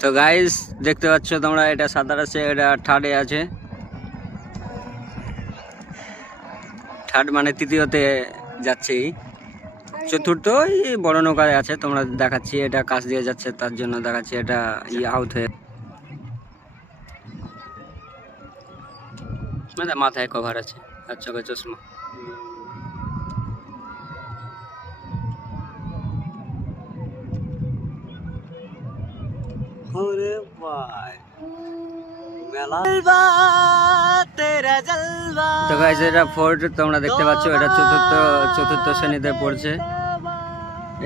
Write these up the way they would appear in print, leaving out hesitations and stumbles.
তো গাইস দেখতে পাচ্ছ তোমরা, এটা সাঁতার আছে, এটা থার্ডে আছে। থার্ড মানে তৃতীয়তে যাচ্ছে, চতুর্থ এই বড় নৌকায় আছে। তোমরা দেখাচ্ছি, এটা কাছ দিয়ে যাচ্ছে তার জন্য দেখাচ্ছি, এটা আউট হয়ে মানে মাথায় কভার আছে আর চোখে চশমা। তো গাইস এটা ফোর্থ, তোমরা দেখতে পাচ্ছ, এটা চতুর্থ শ্রেণীতে পড়ছে।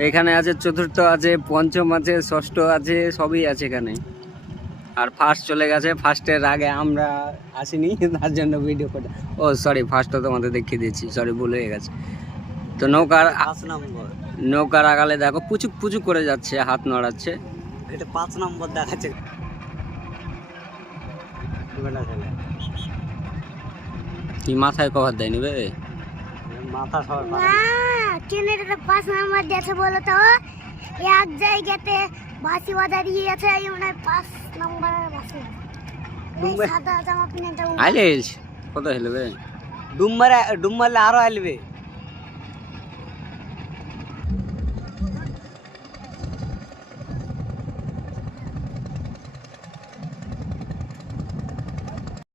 এখানে আছে চতুর্থ আছে, পঞ্চম আছে, ষষ্ঠ আছে, সবই আছে এখানে। আর ফার্স্ট চলে গেছে, ফার্স্টের আগে আমরা আসিনি তার জন্য ভিডিও করে, ও সরি ফার্স্টও তোমাদের দেখিয়ে দিয়েছি, সরি ভুল হয়ে গেছে। তো নৌকার আগালে দেখো পুচুক পুচুক করে যাচ্ছে, হাত নড়াচ্ছে, এটা 5 নম্বর দেখাচ্ছে। কি মাথায় কভার দেয়নি বে, মাথা সবার কেন এটা 5 নম্বর দিয়েছে বলো তো? এক জায়গাতে বাসি বাজারিয়ে আছে, এই মনে হয় 5 নম্বরের বাসি। এই সাদা জামা পিনে যাও আইলেস কত হলো বে, ডুম মারলে আরো আইলবে।